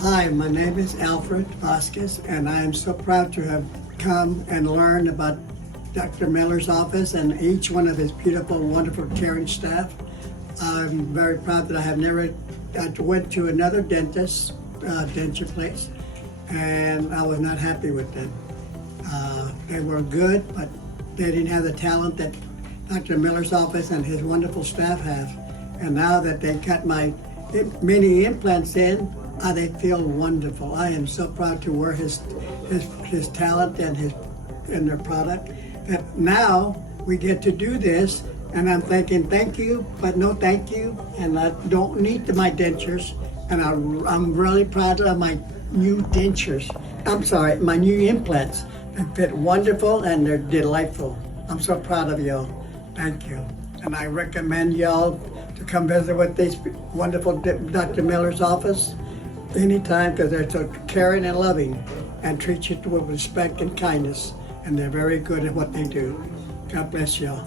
Hi, my name is Alfred Vasquez, and I am so proud to have come and learned about Dr. Miller's office and each one of his beautiful, wonderful, caring staff. I'm very proud that I went to another dentist, denture place, and I was not happy with them. They were good, but they didn't have the talent that Dr. Miller's office and his wonderful staff have. And now that they cut my mini implants in, they feel wonderful. I am so proud to wear his talent and their product. That now we get to do this, and I'm thinking thank you, but no thank you, and I don't need my dentures. And I'm really proud of my new dentures. I'm sorry, my new implants. They fit wonderful and they're delightful. I'm so proud of y'all. Thank you. And I recommend y'all to come visit with this wonderful Dr. Miller's office anytime, because they're so caring and loving and treat you with respect and kindness. And they're very good at what they do. God bless y'all.